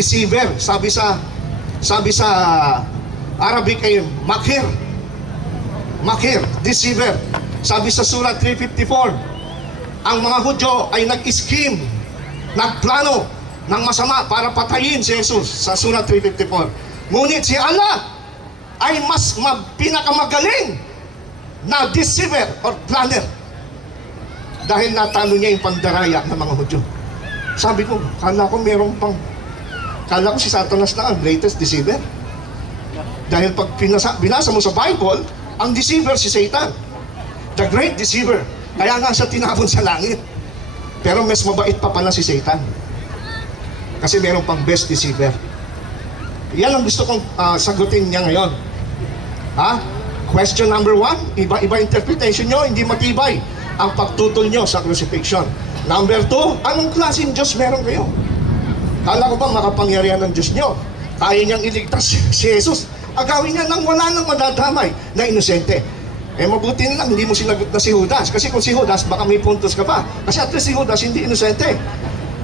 deceiver. Sabi sa Arabic ay makir. Makir, deceiver. Sabi sa Surah 354, ang mga Hudyo ay nag-scheme, nagplano ng masama para patayin si Jesus sa Surah 354. Ngunit si Allah ay mas pinakamagaling na deceiver or planner dahil natalo niya yung pandaraya ng mga Hudyo. Sabi ko, kala ko si Satanas na ang greatest deceiver. Dahil pag binasa mo sa Bible, ang deceiver si Satan, the great deceiver. Kaya nga siya tinapon sa langit. Pero mas mabait pa pala si Satan, kasi meron pang best deceiver. Yan ang gusto kong sagutin niya ngayon. Question number 1, iba-iba interpretation nyo, hindi matibay ang pagtutol nyo sa crucifixion. Number 2, anong klaseng Diyos meron kayo? Kala ko ba makapangyarihan ng Diyos nyo? Kaya niyang iligtas si Jesus. Agawin niya nang wala nang madadamay na inosente. Mabuti na lang hindi mo sinagot na si Judas. Kasi kung si Judas, baka may puntos ka pa. Kasi at least si Judas hindi inosente.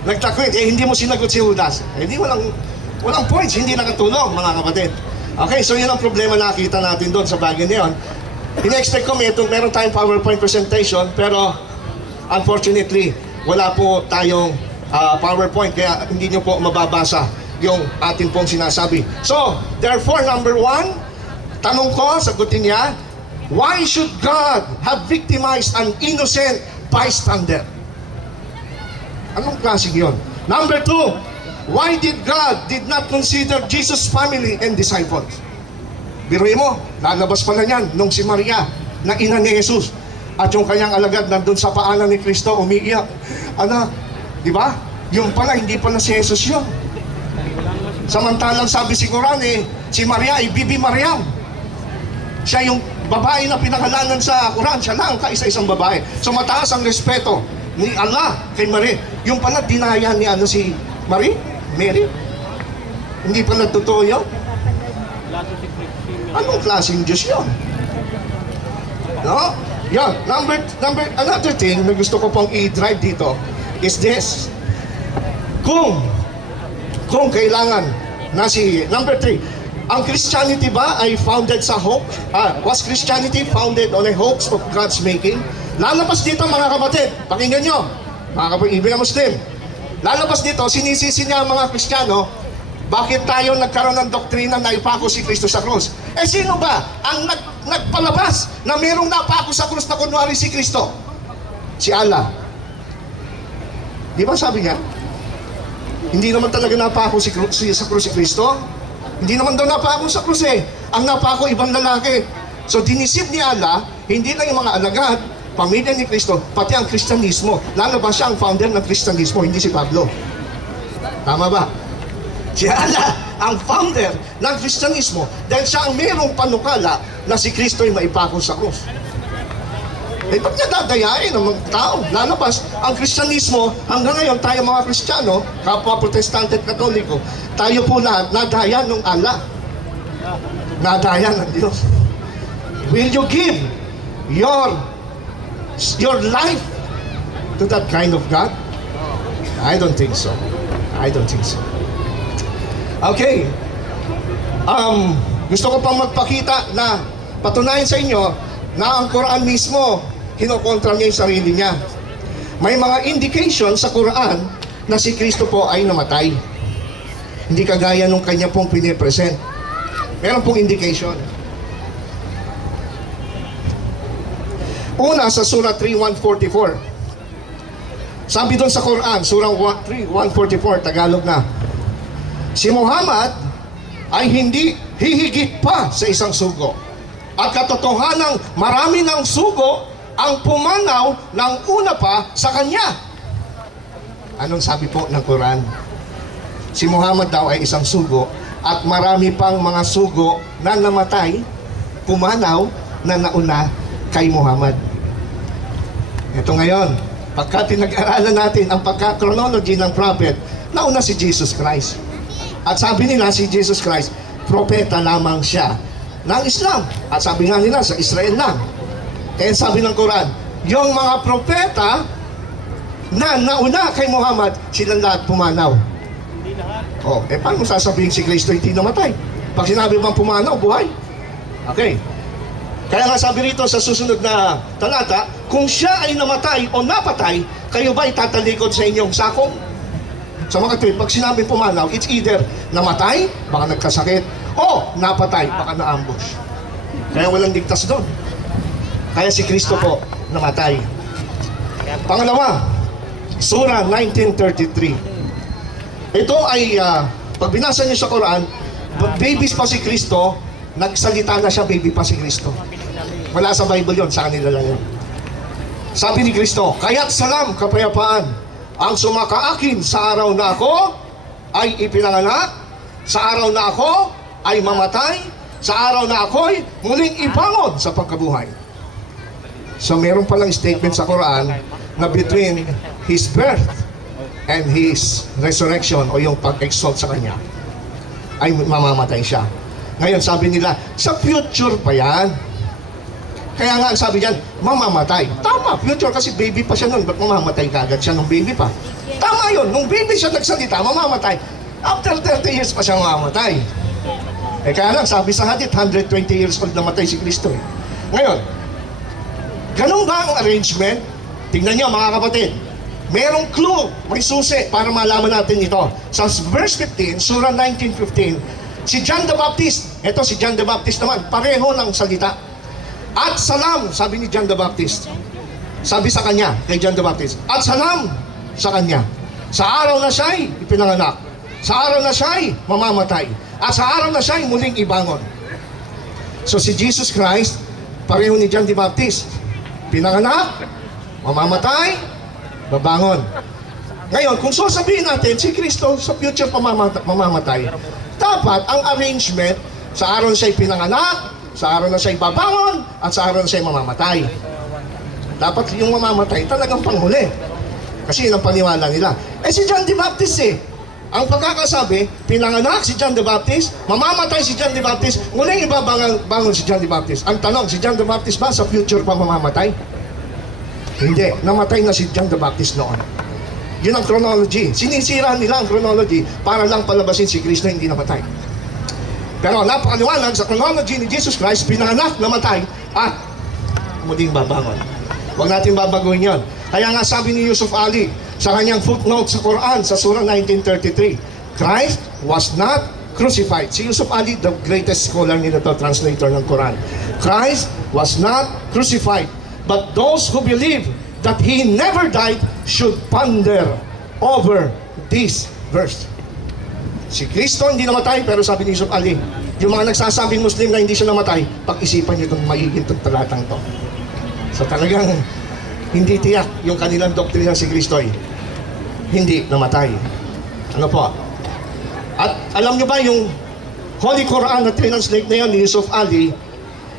Nagtakwit, hindi mo sinagot si Judas. Hindi walang points, hindi nakatulong, mga kapatid. Okay, so yun ang problema nakita natin doon sa bagay na yun. Ina-expect ko meron tayong PowerPoint presentation, pero unfortunately, wala po tayong PowerPoint, kaya hindi nyo po mababasa yung atin pong sinasabi. So, therefore, number 1, tanong ko, sagutin niya, why should God have victimized an innocent bystander? Anong klaseng yun? Number 2, why did God did not consider Jesus' family and disciples? Biruin mo, lalabas pala yan nung si Maria na ina ni Jesus at yung kanyang alagad nandun sa paanan ni Kristo umiiyak. Anak, di ba? Yung pala, hindi pala si Jesus yun. Samantalang sabi si Quran si Maria ay Bibi Mariam. Siya yung babae na pinangalanan sa Quran. Siya lang kaisa-isang babae. So mataas ang respeto ni Allah kay Maria. Yung pala dinaya ni si Mary. Hindi pala totoo yun. Anong klaseng Diyos yun? No? Yan. Another thing na gusto ko pong i-drive dito is this. Kung kailangan na number 3, ang Christianity ba ay founded sa hope? Was Christianity founded on a hoax of God's making? Lalabas dito, mga kapatid, pakinggan nyo, mga kapatid, ibig Muslim. Lalabas dito, sinisisi niya ang mga Kristiyano, bakit tayo nagkaroon ng doktrina na ipako si Kristo sa krus? Sino ba ang nagpalabas na merong napako sa krus na kunwari si Kristo? Si Allah. Di ba sabi niya? Hindi naman talaga napako sa krus si Kristo. Hindi naman daw napako sa krus Ang napako, ibang lalaki. So dinisip ni Allah, hindi lang yung mga alagad, pamilya ni Kristo, pati ang Kristyanismo. Lalabas siya ang founder ng Kristyanismo, hindi si Pablo. Tama ba? Si Allah ang founder ng Kristyanismo dahil siya ang mayroong panukala na si Kristo ay maipako sa krus. Ba't niya dadayain ang mga tao? Lalabas ang Kristyanismo, hanggang ngayon tayo mga Kristiyano, kapwa Protestante at Katoliko, tayo po lahat nadaya ng Allah. Nadaya ng Diyos. Will you give your life to that kind of God? I don't think so. Okay. Gusto ko pang magpakita na patunayan sa inyo na ang Quran mismo kinokontra niya yung sarili niya. May mga indication sa Quran na si Kristo po ay namatay. Hindi kagaya nung kanya pong pinipresent. Meron pong indication. Una sa Surah 3:144. Sabi doon sa Quran, Surah 3:144, Tagalog na, si Muhammad ay hindi hihigit pa sa isang sugo. At katotohanang marami ng sugo ang pumanaw ng una pa sa kanya. Anong sabi po ng Quran? Si Muhammad daw ay isang sugo at marami pang mga sugo na namatay, pumanaw na nauna kay Muhammad. Ito ngayon, pagka pinag-aralan natin ang pagka-chronology ng prophet, nauna si Jesus Christ. At sabi nila si Jesus Christ, propeta lamang siya ng Islam. At sabi nga nila, sa Israel lang. Kaya sabi ng Quran, yung mga propeta na nauna kay Muhammad, silang lahat pumanaw. Oh, paano sasabihin si Kristo hindi namatay? Pag sinabi bang pumanaw, buhay? Okay. Kaya nga sabi rito sa susunod na talata, kung siya ay namatay o napatay, kayo ba itatalikod sa inyong sakong? Sa mga tuwid, pag sinabi pumanaw, it's either namatay, baka nagkasakit, o napatay, baka na-ambush. Kaya walang ligtas doon. Kaya si Kristo po namatay. Pangalawa, Surah 19:33. Ito ay, pag binasa niyo sa Quran, babies pa si Kristo, nagsalita na siya, baby pa si Kristo. Wala sa Bible yon, sa kanila lang yun. Sabi ni Kristo, kaya't salam, kapayapaan, ang sumakaakin sa araw na ako ay ipinanganak, sa araw na ako ay mamatay, sa araw na ako'y muling ibangon sa pagkabuhay. So meron palang statement sa Quran na between His birth and His resurrection o yung pag-exalt sa Kanya ay mamamatay siya. Ngayon sabi nila, sa future pa yan. Kaya nga ang sabi niyan, mamamatay. Tama, future kasi baby pa siya nun. Ba't mamamatay kagad siya nung baby pa? Tama yun, nung baby siya nagsalita, mamamatay. After 30 years pa siya mamamatay. Kaya lang, sabi sa hadith, 120 years old namatay si Kristo. Ngayon, ganun ba ang arrangement? Tingnan niyo mga kapatid. Merong clue, may susi para malaman natin ito. Sa verse 15, Surah 19:15, si John the Baptist, ito si John the Baptist naman, pareho ng salita. At salam, sabi ni John the Baptist. Sabi sa kanya, kay John the Baptist, at salam sa kanya. Sa araw na siya'y ipinanganak. Sa araw na siya'y mamamatay. At sa araw na siya'y muling ibangon. So si Jesus Christ, pareho ni John the Baptist. Pinanganak, mamamatay, babangon. Ngayon, kung sasabihin natin, si Kristo sa future mamamatay, dapat ang arrangement, sa araw na siya'y pinanganak, sa araw na siya'y babangon, at sa araw na siya'y mamamatay. Dapat yung mamamatay talagang panghuli. Kasi yun ang paniwala nila. Si John the Baptist ang pagkakasabi, pinanganak si John the Baptist, mamamatay si John the Baptist, muling ibabangon si John the Baptist. Ang tanong, si John the Baptist ba sa future pa mamamatay? Hindi. Namatay na si John the Baptist noon. Yun ang chronology. Sinisira nila ang chronology para lang palabasin si Kristo hindi namatay. Pero napakaliwanag sa chronology ni Jesus Christ, pinanganak, namatay, at muling babangon. Huwag natin babaguhin yun. Kaya nga sabi ni Yusuf Ali sa kanyang footnote sa Quran, sa Surah 19:33, Christ was not crucified. Si Yusuf Ali, the greatest scholar nila to, translator ng Quran. Christ was not crucified, but those who believe that He never died should ponder over this verse. Si Kristo hindi namatay, pero sabi ni Yusuf Ali, yung mga nagsasabing Muslim na hindi siya namatay, pag-isipan niyo itong maiging itong talatang to. So talagang hindi tiyak yung kanilang doktrina si Kristo ay hindi namatay. Ano po? At alam niyo ba yung Holy Quran na translate na yun ni Yusuf Ali,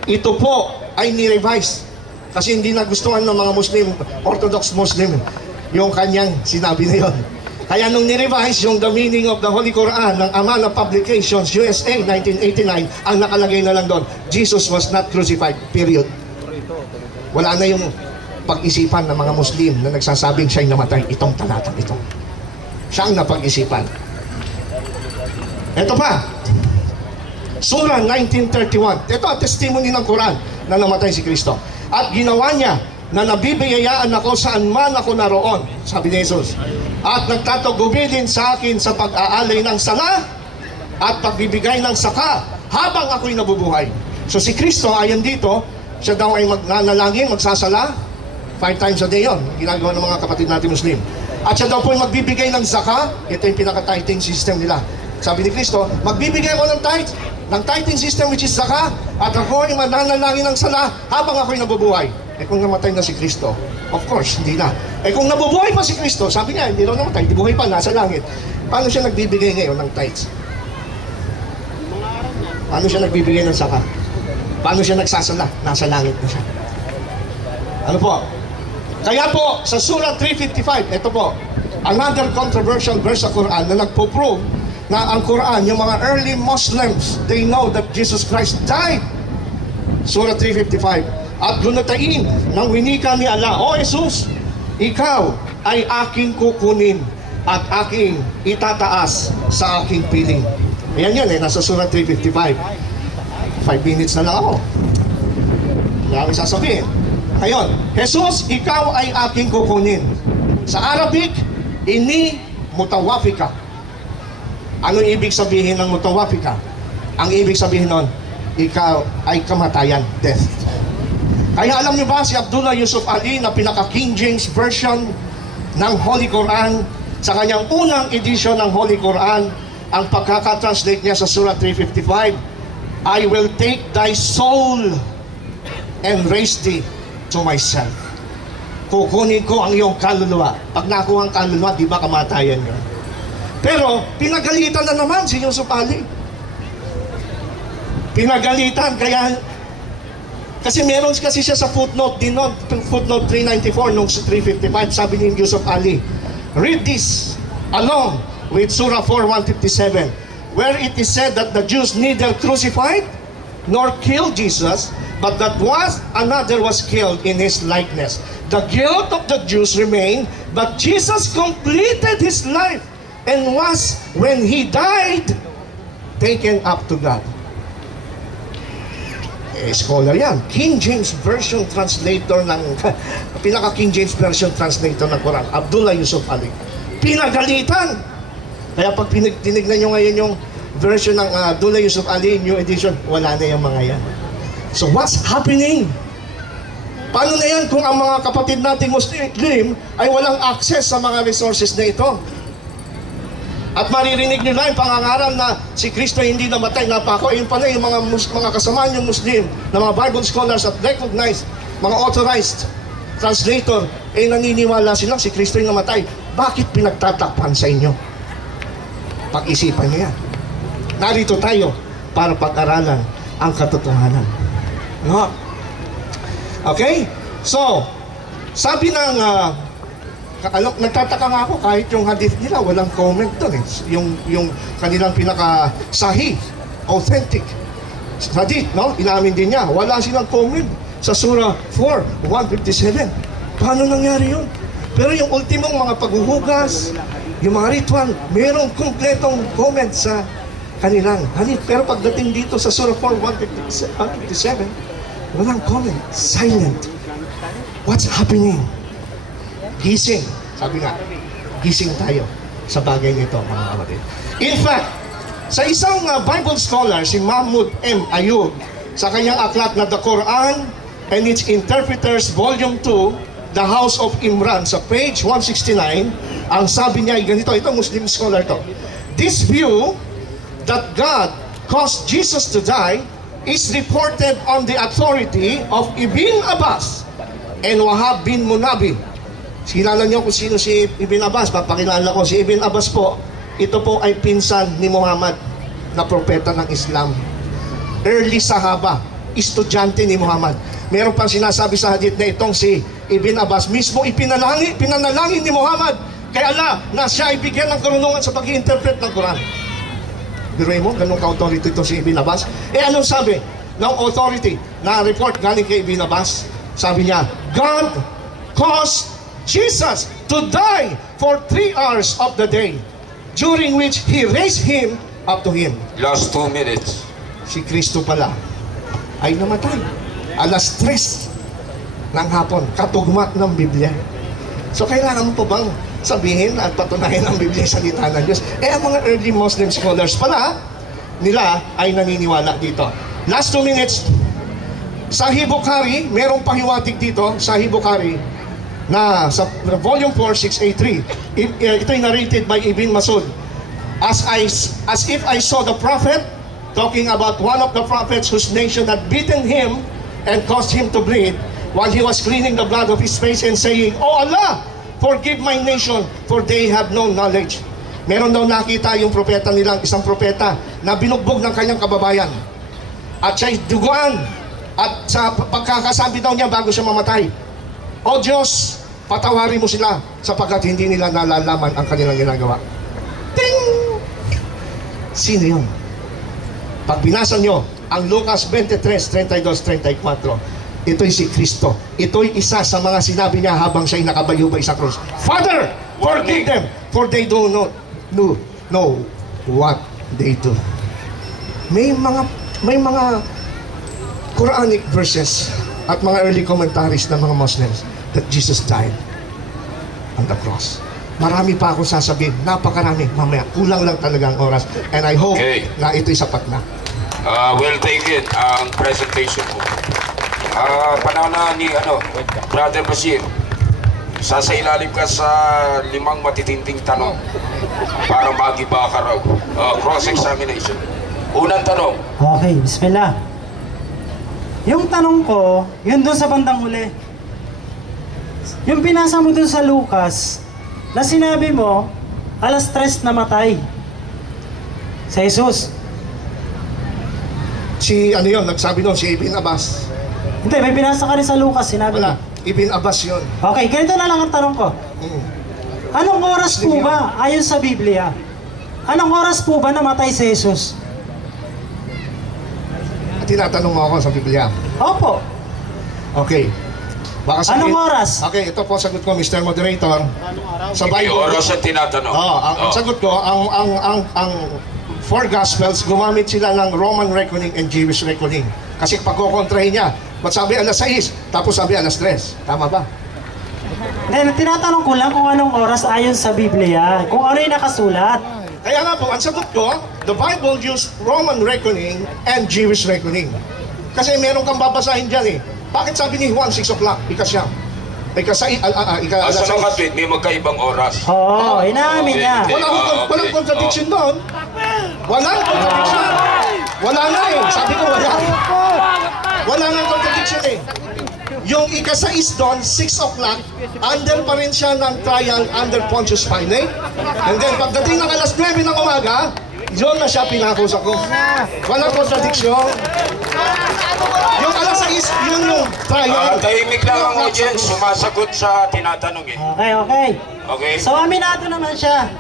ito po ay ni-revise. Kasi hindi nagustuhan ng mga Muslim, Orthodox Muslim, yung kanyang sinabi na yun. Kaya nung ni-revise yung The Meaning of the Holy Quran ng Amana Publications, USA, 1989, ang nakalagay na lang doon, Jesus was not crucified, period. Wala na yung pag-isipan ng mga Muslim na nagsasabing siya'y namatay, itong talatang ito. Siya ang napag-isipan. Ito pa, Surah 19:31. Ito ang testimony ng Quran na namatay si Kristo. At ginawa niya na nabibiyayaan ako saan man ako naroon, sabi ni Jesus. At nagtatagubilin sa akin sa pag-aalay ng sala at pagbibigay ng saka habang ako'y nabubuhay. So si Kristo ayon dito, siya daw ay magnanalangin, magsasala 5 times a day yon, ginagawa ng mga kapatid natin Muslim. At siya daw po ay magbibigay ng saka. Ito yung pinaka-tithing system nila. Sabi ni Kristo, magbibigay ako ng tithing system which is saka, at ako ay mananalangin ng sala habang ako'y nabubuhay. Kung namatay na si Kristo, of course, hindi na. Kung nabubuhay pa si Kristo, sabi niya, hindi raw namatay, di buhay pa, nasa langit. Paano siya nagbibigay ngayon ng tithes? Paano siya nagbibigay ng saka? Paano siya nagsasala? Nasa langit na siya. Ano po? Kaya po, sa Surah 355, ito po, another controversial verse sa Quran na nagpo-prove na ang Quran, yung mga early Muslims, they know that Jesus Christ died. Surah 355. At gunatain ng winika ni Allah, O Jesus, ikaw ay aking kukunin. at aking itataas sa aking piling. Ayan yan nasa surat 355. 5 minutes na lang ako. Marami sasabihin. Ngayon, Jesus, ikaw ay aking kukunin. Sa Arabic, ini mutawafika. Ano ibig sabihin ng mutawafika? Ang ibig sabihin nun, ikaw ay kamatayan, death. Kaya alam niyo ba si Abdullah Yusuf Ali na pinaka King James Version ng Holy Quran, sa kanyang unang edition ng Holy Quran, ang pagkakatranslate niya sa Surah 355, I will take thy soul and raise thee to myself. Kukunin ko ang iyong kaluluwa. Pag nakuha ang kaluluwa, di ba kamatayan yun? Pero pinagalitan na naman si Yusuf Ali. Pinagalitan, kasi meron kasi siya sa footnote din nun, footnote 394 nung 355, sabi ni Yusuf Ali, read this along with Surah 4:157, where it is said that the Jews neither crucified nor killed Jesus, but that another was killed in his likeness. The guilt of the Jews remained, but Jesus completed his life and was, when he died, taken up to God. Scholar yan. King James Version translator ng pinaka King James Version translator ng Quran, Abdullah Yusuf Ali. Pinagalitan. Kaya pag tinignan nyo ngayon yung version ng Abdullah Yusuf Ali, new edition, wala na yung mga yan. So what's happening? Paano na yan kung ang mga kapatid nating Muslim ay walang access sa mga resources na ito? At maririnig nyo lang yung pangangaral na si Kristo hindi namatay, napako. Yun pala yung mga kasamaan yung Muslim na mga Bible scholars at recognized, mga authorized translator, naniniwala silang si Kristo yung namatay. Bakit pinagtatakpan sa inyo? Pag-isipan nyo yan. Narito tayo para pag-aralan ang katotohanan. No? Okay? So, sabi ng nagtataka nga ako kahit yung hadith nila walang comment doon yung kanilang pinaka-sahih, authentic hadith, no? Inamin din niya, wala silang comment sa Surah 4:157. Paano nangyari yun? Pero yung ultimong mga paghuhugas, yung mga ritual, mayroong kumpletong comment sa kanilang hadith. Pero pagdating dito sa Surah 4:157, walang comment, silent. What's happening? Gising. Sabi nga, gising tayo sa bagay nito, mga kapatid. In fact, sa isang Bible scholar, si Mahmoud M. Ayub, sa kanyang aklat na The Quran and its Interpreters, Volume 2, The House of Imran, sa page 169, ang sabi niya, ganito, ito Muslim scholar to. This view that God caused Jesus to die is reported on the authority of Ibn Abbas and Wahab bin Munabi. Kilala niyo kung sino si Ibn Abbas, papakilala ko. Si Ibn Abbas po, ito po ay pinsan ni Muhammad na propeta ng Islam. Early Sahaba, estudyante ni Muhammad. Meron pang sinasabi sa hadith na itong si Ibn Abbas, mismo pinanalangin ni Muhammad kay Allah na siya ay bigyan ng karunungan sa pag-i-interpret ng Quran. Biruin mo, ganun ka-authority ito si Ibn Abbas. Anong sabi ng authority na report galing kay Ibn Abbas? Sabi niya, God caused Jesus to die for 3 hours of the day, during which He raised Him up to Him. Last 2 minutes. Si Kristo pala ay namatay alas 3 ng hapon, katugmat ng Biblia. So kailangan mo pa bang sabihin at patunayan ang Biblia sa salita ng Diyos? Ang mga early Muslim scholars pala, nila ay naniniwala dito. Last 2 minutes. Sahih Bukhari, merong pahiwatig dito, Sahih Bukhari, na sa volume 4, 683, ito'y narrated by Ibn Masud. As if I saw the prophet, talking about one of the prophets whose nation had beaten him and caused him to bleed, while he was cleaning the blood of his face and saying, "Oh Allah, forgive my nation, for they have no knowledge." Meron daw nakita yung propeta nilang, isang propeta, na binugbog ng kanyang kababayan. At siya'y duguan. At sa pagkakasabi daw niya bago siya mamatay, "O Diyos, patawarin mo sila sapagkat hindi nila nalalaman ang kanilang ginagawa." Ting! Sino yun? Pag binasa nyo ang Lucas 23, 32, 34, ito'y si Kristo. Ito'y isa sa mga sinabi niya habang siya'y nakabayubay sa krus. Father, forgive them, for they do not know what they do. May mga Quranic verses at mga early commentaries ng mga Muslims that Jesus died on the cross. Marami pa akong sasabihin, napakarami, mamaya, kulang lang talaga ang oras. And I hope na ito'y sapat na. Well taken ang presentation mo. Panahon na ni Brother Bashir, sasailalim ka sa 5 matitinding tanong para magiba ka raw. Cross-examination. Unang tanong. Okay, bismillah. Yung tanong ko, yun doon sa bandang huli. Yung pinasa mo doon sa Lucas, na sinabi mo, alas 3 namatay sa Jesus. Si nagsabi doon, si Ibn Abbas. Hindi, may pinasa ka rin sa Lucas, sinabi Wala, mo. Ibn Abbas yun. Okay, ganito na lang ang tanong ko. Anong oras po ba, ayon sa Biblia, anong oras po ba namatay si Jesus? At tinatanong mo ako sa Biblia. Opo. Okay. Baka sabihin, Anong oras? Okay, ito po sagot ko, Mr. Moderator. Sa Hindi Bible. oras ang tinatanong. Ang sagot ko, ang four Gospels, gumamit sila ng Roman reckoning and Jewish reckoning. Kasi pagkukontrahin niya, ba't sabi alas 6, tapos sabi alas 3. Tama ba? Then, tinatanong ko lang kung anong oras ayon sa Biblia, kung ano yung nakasulat. Kaya nga po, ang sagot ko, the Bible used Roman reckoning and Jewish reckoning. Kasi meron kang babasahin dyan eh. Bakit sabi ni Juan 6 o'clock? Ika-6. Sa mga tweet, may magkaibang oras. Oo, inaamin niya. Walang contradiction doon. Walang contradiction. Wala na eh. Sabi ko wala. Wala nga contradiction eh. Yung ika-6 doon, 6 o'clock, under pa rin siya ng trial under Pontius Pilate. And then pagdating ng alas 9 ng umaga, yun na siya pinakusap ko. Walang contradiction. Yung alas 6, yun yung trial. Tahimik lang ang audience, sumasagot sa tinatanong eh. Okay. Okay? So, aminado naman siya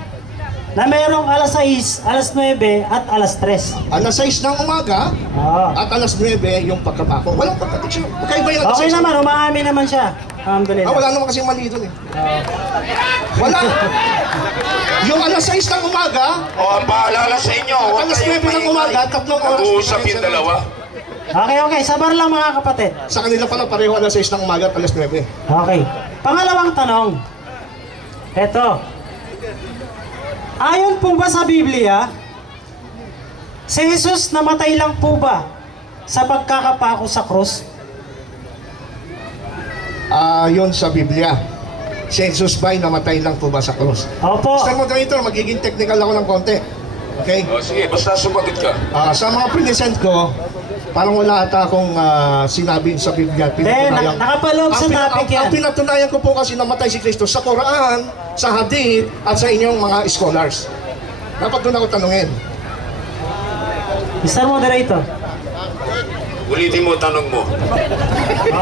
na mayroong alas 6, alas 9, at alas 3. Alas 6 ng umaga, Oo. at alas 9 yung pagkapako. Walang contradiction. Magkaiba yung alas Okay 6. naman, umaamin naman siya. Alhamdulillah. Wala naman kasing mali doon eh. Wala. Yung alas 6 ng umaga, Ang paalala sa inyo, at alas 9 ng umaga, 3 oras. Nag-uusap yung dalawa. Okay, sabar lang mga kapatid. Sa kanila pala pareho alas 6 ng umaga at alas 9. Okay. Pangalawang tanong. Eto. Ayon po ba sa Biblia, si Jesus namatay lang po ba sa pagkakapako sa krus? Yun sa Biblia. Si Jesus ba'y namatay lang po ba sa krus? Opo. Mr. Moderator, magiging technical ako ng konti. Okay? Sige, basta sumagot ka. Sa mga present ko, parang wala ata akong sinabi sa Biblia. Nakapaloob sa topic yan. Ang pinatunayan ko po kasi namatay si Kristo sa Quran, sa Hadith, at sa inyong mga scholars. Dapat doon ako tanungin. Mr. Moderator. Ulitin mo tanong mo.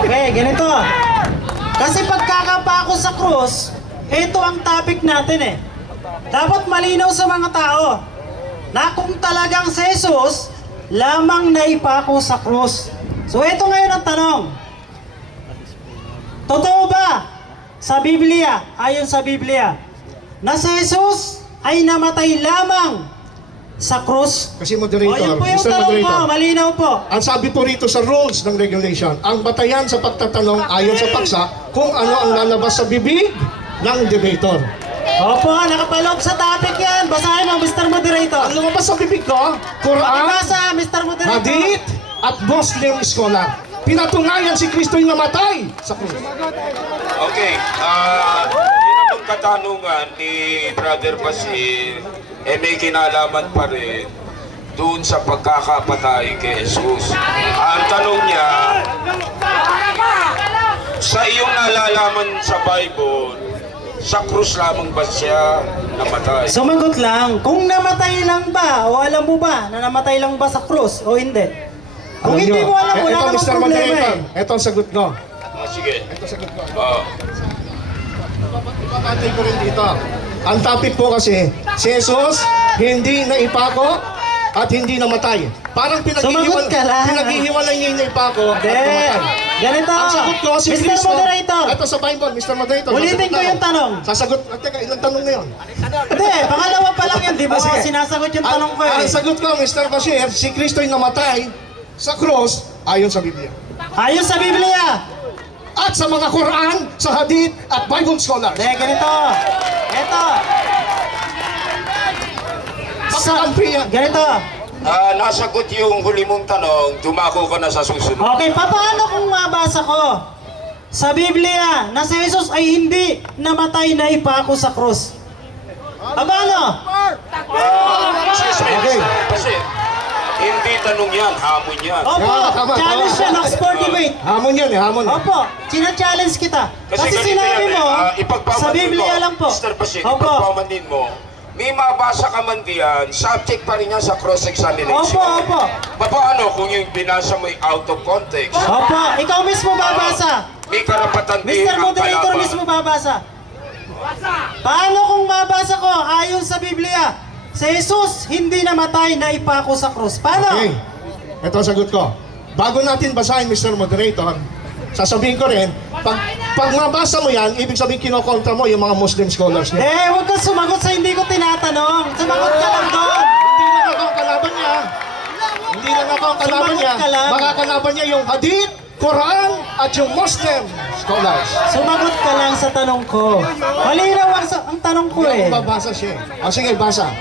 Okay, ganito. Kasi pagkakapako sa krus, ito ang topic natin eh. Dapat malinaw sa mga tao na kung talagang si Jesus lamang naipako sa krus. So ito ngayon ang tanong. Totoo ba sa Biblia, ayon sa Biblia, na si Jesus ay namatay lamang sa krus? Kasi Moderator, Yun po yung Mr. tanong Moderator, po, malinaw po. ang sabi po rito sa rules ng regulation, ang batayan sa pagtatanong ayon sa paksa kung ano ang lalabas sa bibig ng debator. Opo, nakapaloob sa topic yan. Basahin mo, Mr. Moderator. Ang lumabas sa bibig ko, Quran, Basa, Mr. Moderator. Hadith, at Muslim scholar. Pinatunayan si Kristo'y namatay sa krus. Okay, yun ang katanungan ni Brother Bashir, may kinalaman pa rin doon sa pagkakapatay kay Jesus. Ang tanong niya, sa iyong nalalaman sa Bible, sa krus lamang ba siya namatay? Sumagot lang, kung namatay lang ba, o alam mo ba na namatay lang ba sa krus o hindi? Kung hindi mo alam, wala namang problema eh. Ito ang sagot ko. Sige. Ito ang sagot ko. Ipapatay ko rin dito. Ang topic po kasi, si Jesus hindi naipako at hindi namatay. Parang Sumagot ka lang. pinaghihiwalay niya yung naipako at Hindi. namatay. Ganito. Ang sagot ko si Mr. Kristo. Moderator. Ito sa Bible, Mr. Moderator. Ulitin sasagot ko na yung tanong. Sasagot, teka, ilang tanong na yun? Hindi, pangalawa pa lang yan. Di ba Sige. sinasagot yung tanong ko eh. Ang sagot ko, Mr. Bashir, si Kristo'y namatay sa cross ayon sa Biblia. Ayos sa Biblia. At sa mga Quran, sa Hadith, at Bible scholars. Hindi, ganito. Ito. Pagkakampi yan. Ganito. Nasagot yung huli mong tanong, dumako ka na sa susunod. Okay, paano kung mabasa ko sa Biblia na si Jesus ay hindi namatay na ipako sa krus? Paano? Excuse me, Okay. kasi hindi tanong yan, hamon yan. Opo, Tama, challenge tama. yan, Oxford debate. Hamon yan eh, hamon. Opo, china-challenge kita. Kasi ganito sinabi yan mo, ipagpamanhin sa Biblia mo, lang po. Mr. Bashir, Opo, ipagpamanhin mo, may mabasa ka man diyan, subject pa rin yan sa cross-examination. opo. Paano kung yung binasa mo ay out of context? Opo, ikaw mismo babasa. May karapatan din Mr. ang Moderator kalaban. mismo babasa. Paano kung mabasa ko ayon sa Biblia, si Jesus hindi namatay na ipako sa krus? Paano? Okay. Ito ang sagot ko. Bago natin basahin, Mr. Moderator, sasabihin ko rin, pag mabasa mo yan, ibig sabihin kinokontra mo yung mga Muslim scholars niya. Huwag kang sumagot sa hindi ko tinatanong. Sumagot ka lang doon. Hindi lang ako ang kalaban niya. Hindi lang ako ang kalaban Sumagot niya. ka lang. Makakalaban niya yung Hadith, Quran, at yung Muslim scholars. Sumagot ka lang sa tanong ko. Malinaw ang tanong ko Hindi eh. ako babasa siya. O sige, basa.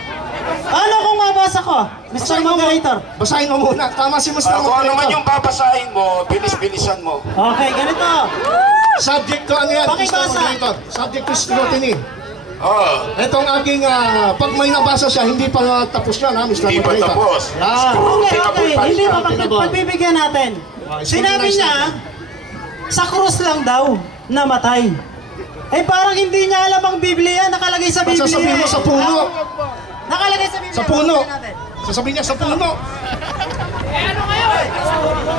Paano kung mabasa ko, Mr. Moderator? Basahin mo muna. Tama si Mr. Kung ano man Moderator. yung babasahin mo, bilis-bilisan mo. Okay, ganito. Subject to ano yan, Mr. Pakibasa. Moderator. Subject to scrutiny. Oh, Itong aking, pag may nabasa siya, hindi pa tapos yan, ha, Mr. hindi pa Moderator. tapos. Yan. Okay. Hindi pa Tinabol. pagbibigyan natin. Sinabi niya, sa krus lang daw, namatay. Parang hindi niya alam ang Biblia, nakalagay sa Biblia. Sasabihin mo sa puno. Nakalagay sa Biblia. Sa puno. Tingnan natin. Sasabihin niya sa puno.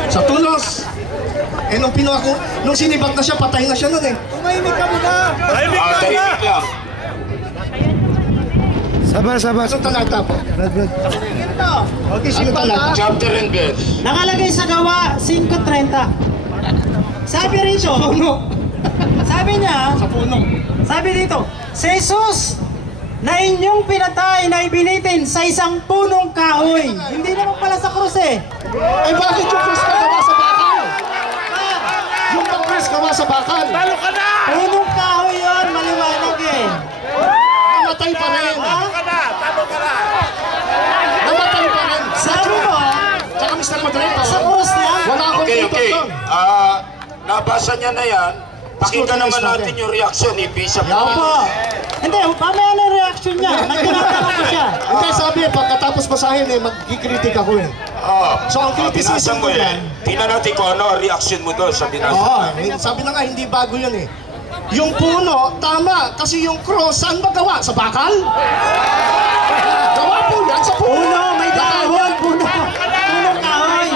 Sa tulos. Nung nung sinibat na siya, patay na siya nun eh. Tumahimik ka muna. Tahimik lang. Sabar. Anong talata po? Ganito. Okay, sino talata? Chapter and verse. Nakalagay sa Gawa 5:30. Sabi rito, Puno. sabi niya, Sa puno. sabi dito, si Jesus na inyong pinatay na ibinitin sa isang punong kahoy. Hindi naman pala sa krus eh. Bakit yung Chris ka gawa sa bakal? Yung pag Chris gawa sa bakal. Punong kahoy yun, maliwanag eh. Namatay pa rin. Ha? Namatay pa rin. Sabi mo, Tsaka Mr. Moderator. sa krus lang. Wala akong Okay. tutok doon. Nabasa niya na yan. Pakinggan naman natin yung reaksyon ni Bishop. Opo. Hindi, mamaya na yung reaction niya. Nagtinatanong ko siya. Hindi, sabi pagkatapos basahin magkikritik ako eh. So, ang criticism Binasa mo ko yan, Tingnan natin kung ano reaction mo doon sa binasa. sabi na nga, hindi bago yan eh. Yung puno, tama, kasi yung cross, saan ba gawa? Sa bakal? Gawa po yan sa puno. Puno, may dahon. Punong kahoy.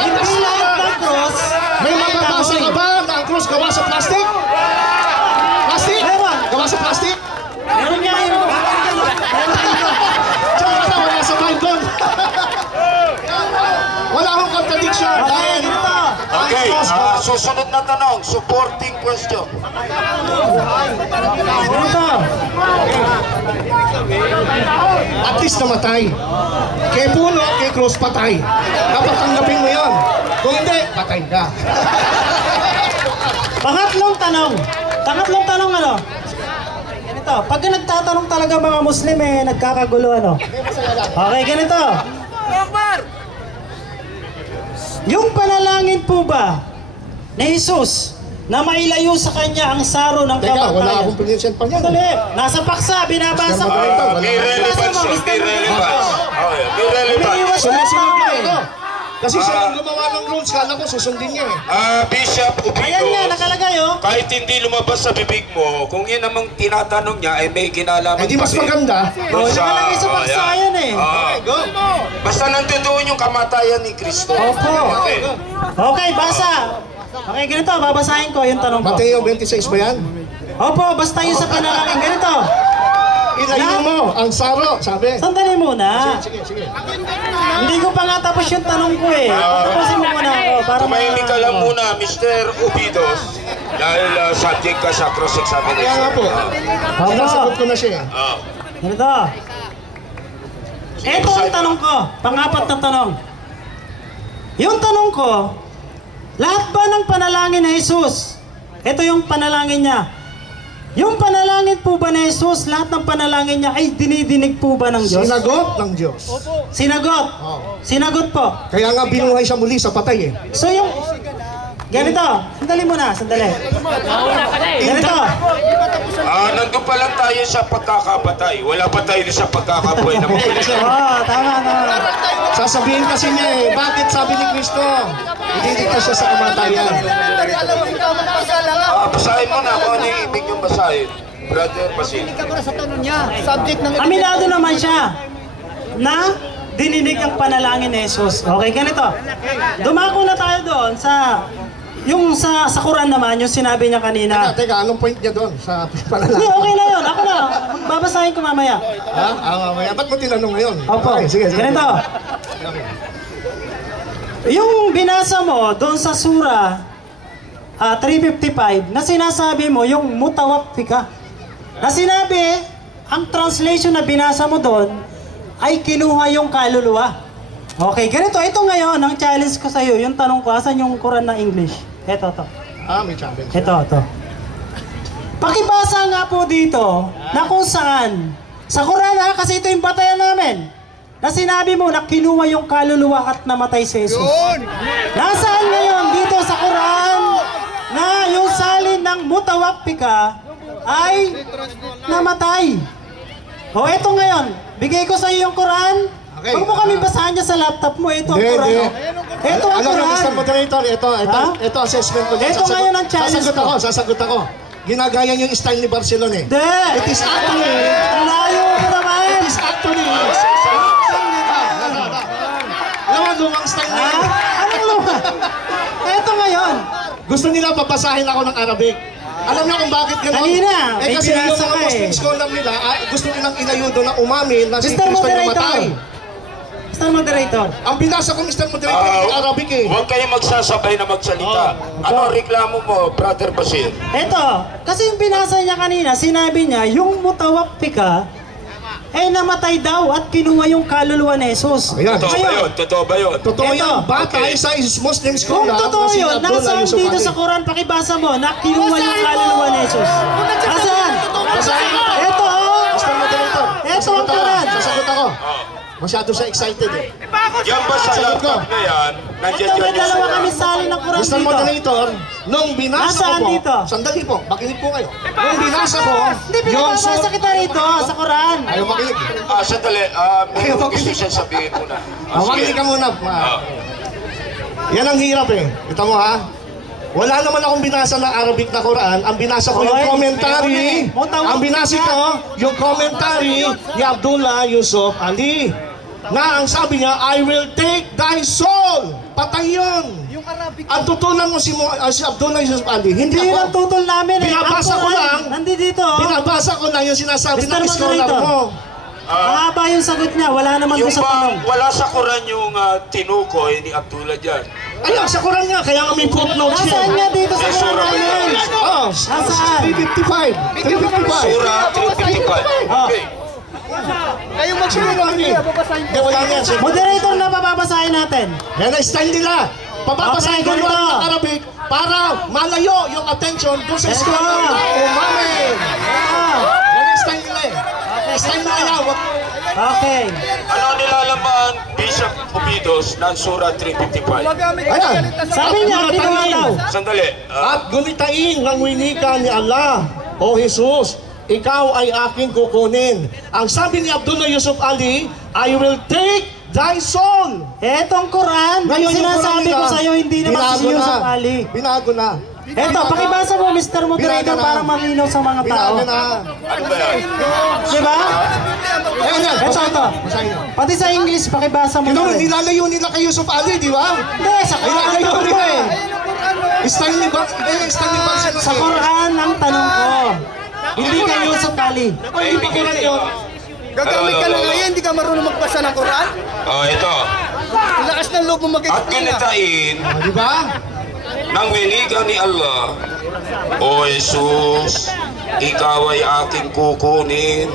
Hindi lahat ng cross. May mababasa ka ba na ang cross gawa sa plastic? Plastic? Meron. Gawa sa plastic? Meron nga yun. Tsaka wala sa Bible. Wala akong contradiction. Okay, ganito. Okay, susunod na tanong, supporting question. Ganito. At least namatay. Kay puno, kay cross, patay. Dapat tanggapin mo yan. Kung hindi, patay ka. Pangatlong tanong ano? Ganito, pag nagtatanong talaga mga Muslim nagkakagulo ano? Okay, ganito. Yung panalangin po ba ni Jesus na mailayo sa kanya ang saro ng Teka, wala kamatayan? akong pinensyal pa niyan. Dali, nasa paksa, binabasa ko. May relevance yun, may relevance. Okay, may relevance. Sumusunod lang ito. Kasi siya ang gumawa ng rules, kala ko susundin niya eh. Bishop Ayan nga, Ubigo, nakalagay kahit hindi lumabas sa bibig mo, kung yun namang tinatanong niya, may kinalaman Eh di mas maganda. Nakalagay sa paksa yan eh. Go. Basta nandoon yung kamatayan ni Kristo. Opo. Okay. Okay, basa. Okay, ganito, babasahin ko yung tanong ko. Mateo 26 ba yan? Opo, basta yung sa panalangin. Ganito. ilayo mo ang saro, sabi. Sandali muna. Sige. Hindi ko pa nga tapos yung tanong ko eh. Tapusin mo muna ako para Tumahimik ka lang muna, Mr. Ubidos. Dahil subject ka sa Kaya nga cross-examination. po. Nasagot ko na siya. Ganito. Ito ang tanong ko. Pang-apat na tanong. Yung tanong ko, lahat ba ng panalangin ni Jesus? Ito yung panalangin niya. Yung panalangin po ba ni Jesus, lahat ng panalangin niya ay dinidinig po ba ng Diyos? Sinagot ng Diyos. Sinagot. Sinagot po. Kaya nga binuhay siya muli sa patay eh. So yung... Ganito. Sandali muna. Sandali. Ganito. Nandun pa lang tayo sa pagkakapatay. Wala pa tayo sa pagkakabuhay na muli. Tama. Sasabihin kasi niya eh, bakit sabi ni Kristo, ididikta siya sa kamatayan. Basahin mo na kung ano yung ibig yung basahin. Brother Basil. Aminado naman siya na dininig ang panalangin ni Jesus. Okay, ganito. Dumako na tayo doon sa yung sa Quran naman, yung sinabi niya kanina. Teka, anong point niya doon sa Hindi, panalangin? okay na yun. Ako na. Babasahin ko mamaya. Ha? Mamaya. Ba't mo tinanong ngayon? Opo. Okay, sige. Ganito. Yung binasa mo doon sa Surah 355 na sinasabi mo yung mutawaffika. Na sinabi, ang translation na binasa mo doon ay kinuha yung kaluluwa. Okay, ganito. Ito ngayon, ang challenge ko sa'yo, yung tanong ko, asan yung Quran na English? Ito. May challenge. Ito. Pakibasa nga po dito na kung saan, sa Quran kasi ito yung batayan namin, na sinabi mo na kinuha yung kaluluwa at namatay si Jesus. Nasaan ngayon dito sa Quran na yung salin ng mutawaffika ay namatay? O eto ngayon, bigay ko sa iyo yung Quran. Okay. Huwag mo kami basahan niya sa laptop mo. Ito ang Quran. Ito ang Alam mo, Quran. Mr. Moderator, ito assessment ko. Ito ngayon ang challenge ko. Sasagot ako. Ginagaya niyo yung style ni Barcelona eh. Hindi. It is actually, Layo mo naman. it is actually, alam mo, lumang style na yun. Anong luma? Ito ngayon. Gusto nila papasahin ako ng Arabic. Alam niyo kung bakit gano'n? Kanina, Eh kasi yung binasa mga ka eh. Muslim scholar nila, gusto nilang inayudo na umamin na si Mr. Kristo yung Moderator. matay. Mr. Moderator. Ang binasa ko, Mr. Moderator, yung Arabic eh. Huwag kayong magsasabay na magsalita. Ano reklamo mo, Brother Basil? Ito, kasi yung binasa niya kanina, sinabi niya, yung mutawaffika, namatay daw at kinuha yung kaluluwa ni Jesus. Ayan. Totoo ba yun? Totoo Ito. yan. Batay sa Muslim Kung scholar. totoo na si yun, Abdullah nasaan Yusuf dito Ali. sa Quran, pakibasa mo, na kinuha yung kaluluwa ni Jesus. Nasaan? Ito, Mr. Moderator, Ito ang Quran. sasagot ako. Masyado siya excited eh. Yan ba sa laptop na yan? Nandiyan ito may yan yung dalawa sura. kami salin ng Quran Mr. dito. Moderator, nung binasa Nasaan ko po, dito? sandali po, makinig po kayo. Nung binasa ko, Hindi, pinababasa kita rito sa Quran. Ayaw makinig. Sandali. May gusto siya sabihin muna. Makinig ka muna. Yan ang hirap eh. Kita mo ha? Wala naman akong binasa na Arabic na Quran. Ang binasa ko yung Oy, commentary. Ang binasa ko yung commentary ni Abdullah Yusuf Ali. Na ang sabi niya, I will take thy soul. Patay yun. Ang tutulan mo si Abdullah Yusuf Ali. Hindi Hindi yun ang ako. tutol namin eh. Binabasa Ang ko Quran, lang. nandito. Binabasa ko lang yung sinasabi Mr. ng scholar Moderator. mo. Mahaba yung sagot niya, wala naman Yung doon sa tanong. wala sa Quran yung tinukoy ni Abdullah dyan. Ayun, sa Quran nga. Kaya nga may footnotes Nasaan yun. nga dito sa May Quran sura ba namin? yan? Oh, Nasaan? 355. 355. Surah 355. Okay. Kayong magsunod Hindi, wala na yan. Moderator na pababasahin natin. Yan ang style nila. Papapasahin ko Okay, yung ganito. ng Arabic para malayo yung attention doon sa Ito. scholar na umamin. Yan ang style nila eh. Style nila yan. Okay. Ano nilalaman Bishop Ubidos ng Surah 355? Ayan. Sabi niya, kinuha daw. Sandali. At gumitain ng winika ni Allah, O Jesus, ikaw ay aking kukunin. Ang sabi ni Abdullah Yusuf Ali, I will take thy soul. Etong Quran, Ngayon yung sinasabi Quran ko nila, sa'yo, hindi naman si binago Yusuf na. Ali. Binago na. Eto, pakibasa mo, Mr. Moderator, Binago na. para malinaw sa mga tao. Binago na. Ano ba yan? Diba? Ayan yan. Ito, ito. Basahin nyo. Pati sa English, pakibasa mo na rin. Nilalayo nila kay Yusuf Ali, di ba? Hindi, sa Quran Nilalayo ang nila tanong eh. ko. Style ni Barcelona. Sa Quran ang tanong ko. Hindi kay Yusuf Ali. Kung hindi pa Quran yun, Gagamit ka lang ngayon, hindi ka marunong magbasa ng Quran. Oh, ito. Ang lakas ng loob mo At mag-explain ah. kinitain di ba? ng winigan ni Allah, O Jesus, ikaw ay aking kukunin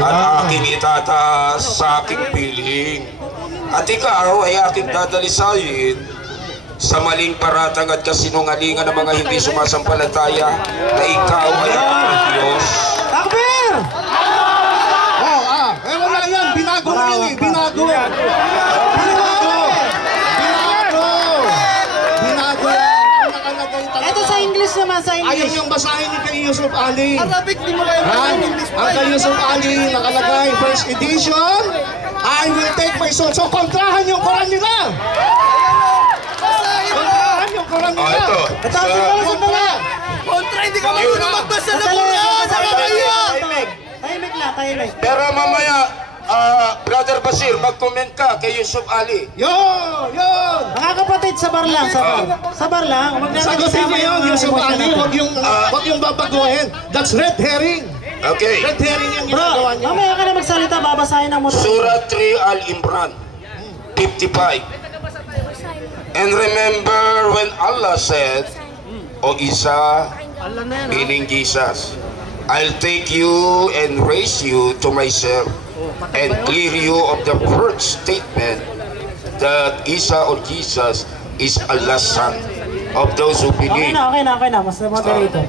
at aking itataas sa aking piling. At ikaw ay aking dadalisayin sa maling paratang at kasinungalingan ng mga hindi sumasampalataya na ikaw ay aking Diyos. Takbir! Wala yan, binago na yan eh, binago. Binago yan, ang nakalagay talaga. Ito sa English naman, sa Ayun English. yung basahin ni kay Yusuf Ali. Arabic, di mo kaya Ha? masahin English Ang kay Yusuf Ali, nakalagay, first edition, I will take my soul. So, kontrahan yung Quran nila. Basahin mo! Kontrahan yung Quran Oh, nila. ito. Ito, sandali, sandali. Kontra, hindi ka marunong magbasa ng Sandali, Quran! sandali. Nakakaya! Tahimik lang, tahimik. Pero mamaya, Brother Basir, mag-comment ka kay Yusuf Ali. Yun! Mga kapatid, sabar lang, sabar. Sabar lang. Huwag na Sagutin mo yun, Yusuf Ali. Huwag yung babaguhin. That's red herring. Okay. Red herring yung Bro, ginagawa niya. mamaya ka na magsalita, babasahin ang mo. Surah 3 Al-Imran 55. And remember when Allah said, O Isa, meaning Jesus, I'll take you and raise you to myself and clear you of the first statement that Isa or Jesus is Allah's son of those who Okay believe. na, okay na, okay na. Mas moderator.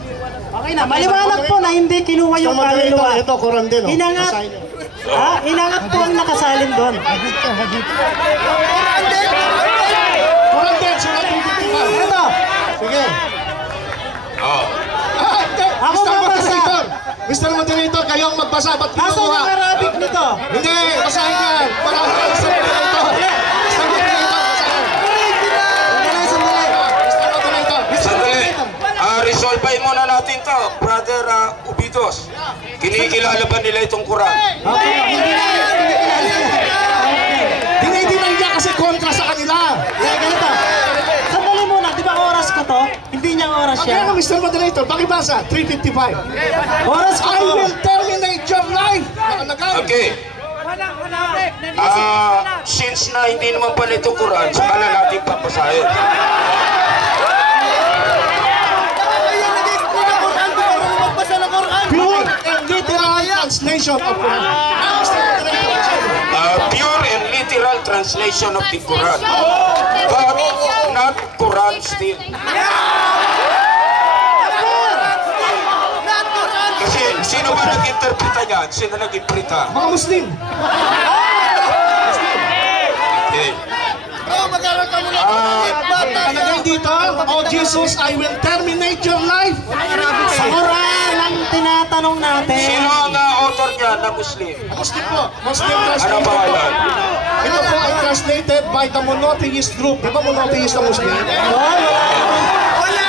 Okay na, maliwanag po na hindi kinuha yung kaluluwa. Ito, Quran din. oh. Inangat. Basahin niyo. Ha? Inangat po ang nakasalin doon. Quran din, sulat 25. Ito. Sige. Oh. Ako Mr. mabasa. Moderator, Mr. Moderator, kayo ang magbasa. Ba't Asa kinukuha? yung Arabic nito? Hindi, basahin yan. Para Mr. Moderator. Mr. Moderator, basahin. Sandali, sandali. Mr. Moderator. Sandali. Resolvein muna natin to, Brother Ubidos. Kinikilala ba nila itong Quran? Okay, hindi na. Dinay niya kasi kontra sa kanila. Kaya ganito. Sandali muna, di ba oras ko to? Hindi niya oras Kaya nga, siya. Mr. Moderator, pakibasa. 3:55. Oras ko I to. will terminate your life. Nakalagay. Okay. Since na hindi naman pala itong Quran, saka na natin papasahin. Kaya nag-explain ng Quran, di marunong magbasa ng Quran! Pure and literal translation of Quran. Mr. Moderator, Pure and literal translation of the Quran. But not Quran still. Kasi sino ba nag-interpreta yan? Sino nag-interpreta? mga Muslim. Okay. Oh, mag-aral ka muna! Bata ka! Nakalagay dito, Oh Jesus, I will terminate your life. Sa Quran ang tinatanong natin. Sino ang author niya na Muslim? Muslim po. Muslim Ano translated po. pangalan? Ito po ay translated by the monotheist group. Di ba monotheist na Muslim? Wala!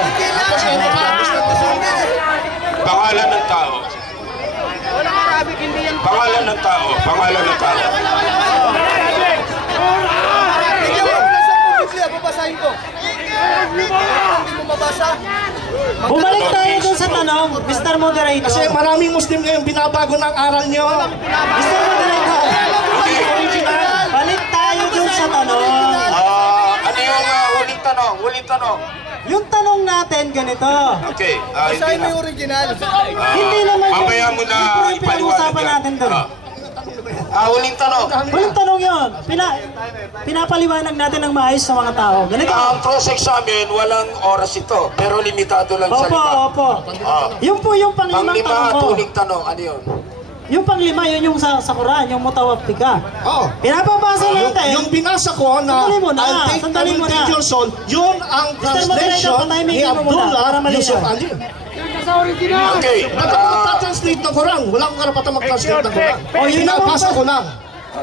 Hindi lang! Tapos ano pa? Pangalan ng tao. Pangalan ng tao. Pangalan ng tao. Bigyan mo muna sa Biblia, babasahin ko. Hindi mo mabasa. Bumalik tayo dun sa tanong, Mr. Moderator. Kasi maraming Muslim ngayon binabago ng aral nyo. Mr. Moderator. Balik tayo dun sa tanong. Ano yung huling tanong? Huling tanong. Yung tanong natin ganito. Okay. Basahin mo Hindi yung original. Hindi naman mamaya mo na yung ipaliwanag pinag-usapan yan. natin doon. Huling tanong. Walang tanong yun. Pinapaliwanag natin ng maayos sa mga tao. Ganito. Ang cross-examine, walang oras ito. Pero limitado lang sa Opo, lima. opo. Yung po yung panglimang Panglima tanong at ko. huling tanong. Ano yun? Yung panglima, yun yung sa Quran, yung mutawaptika. Oh. Pinapabasa natin. Yung binasa ko na Sandali muna, I sandali will muna. take your soul, yun ang Mr. Moderator, translation ni patahimikin mo muna, para Abdullah malinaw. Yusuf Ali. Okay. Magta-translate ng Quran. Walang karapatan mag-translate ng Quran. Oh, yun naman Pinabasa po. ko lang.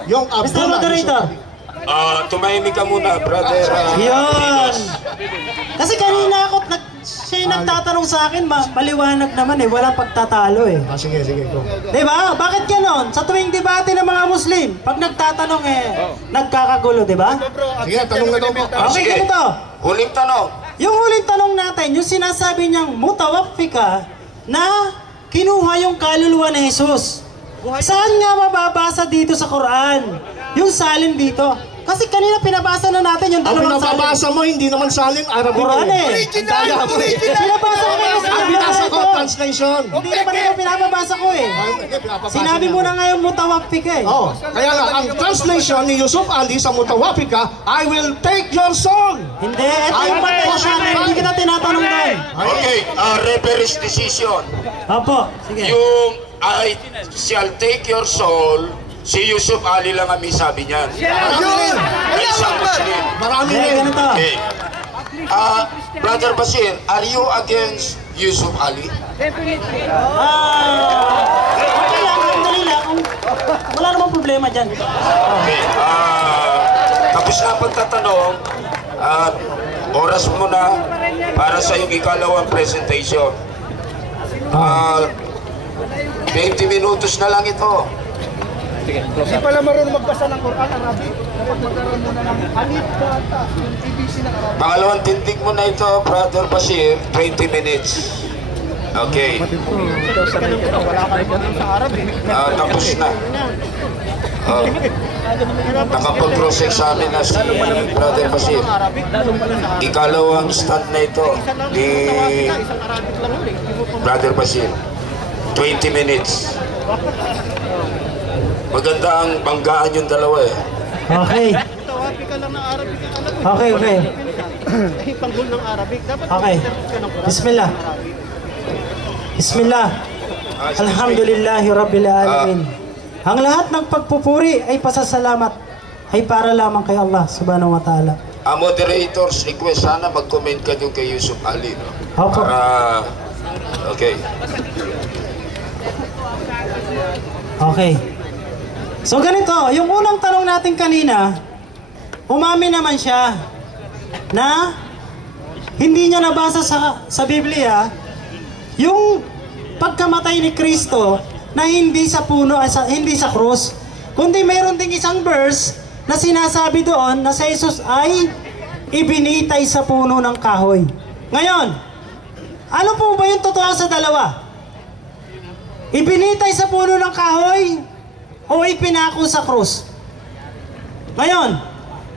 Yung Mr. Abdullah Moderator. Yusuf Ali. Tumahimik ka muna, brother. Yun. Kasi kanina ako, siya yung nagtatanong sa akin, maliwanag naman eh, walang pagtatalo eh. Sige, go. Diba? Bakit ganon? Sa tuwing debate ng mga Muslim, pag nagtatanong nagkakagulo, diba? Sige, tanong na daw po. Okay, Sige. ganito. Huling tanong. Yung huling tanong natin, yung sinasabi niyang mutawaffika na kinuha yung kaluluwa ni Jesus. Saan nga mababasa dito sa Quran? Yung salin dito. Kasi kanina pinabasa na natin yung Ang dalawang salin. pinababasa mo, hindi naman salin Arabic. Quran eh. Original! Pinabasa ko kayo sa Ang binasa ko, ito. translation. Hindi naman ito pinababasa ko eh. Sinabi mo na ngayon mutawapik eh. Oh, kaya nga, ang translation ni Yusuf Ali sa Mutawapika, I will take your soul. Hindi, ito yung patay namin. Hindi kita tinatanong doon. Okay, referee's decision. Opo, sige. Yung I shall take your soul, si Yusuf Ali lang ang may sabi niyan. Yun! Ay, isang Muslim. Marami Hindi, rin. ganito. Okay. Brother Basir, are you against Yusuf Ali? Okay lang, sandali lang. Wala namang problema dyan. Okay. Tapos na ang pagtatanong. Oras mo na para sa iyong ikalawang presentation. 20 minutos na lang ito. Hindi pala marunong magbasa ng Quran, Arabic. Dapat magkaroon muna ng Alif Bata, yung TBC ng Arabic. Pangalawang tindig mo na ito, Brother Basir, 20 minutes. Okay. Wala ka rin sa Arabic. Tapos na. Nakapag-cross-examine na si Brother Basir. Ikalawang stand na ito ni Brother Basir. 20 minutes. Maganda ang banggaan yung dalawa eh. Okay. Tawapi ka lang ng Arabic ang alam mo. Okay, okay. Panggol ng Arabic. Dapat Okay. Bismillah. Bismillah. Alhamdulillahi Rabbil Alamin. Ang lahat ng pagpupuri ay pasasalamat ay para lamang kay Allah Subhanahu wa Ta'ala. Moderators request, sana mag-comment ka doon kay Yusuf Ali. No? Opo. Para, okay. Okay. So ganito, yung unang tanong natin kanina, umamin naman siya na hindi niya nabasa sa Biblia yung pagkamatay ni Kristo na hindi sa puno, hindi sa krus, kundi mayroon ding isang verse na sinasabi doon na si Jesus ay ibinitay sa puno ng kahoy. Ngayon, ano po ba yung totoo sa dalawa? Ibinitay sa puno ng kahoy o ipinako sa krus? Ngayon,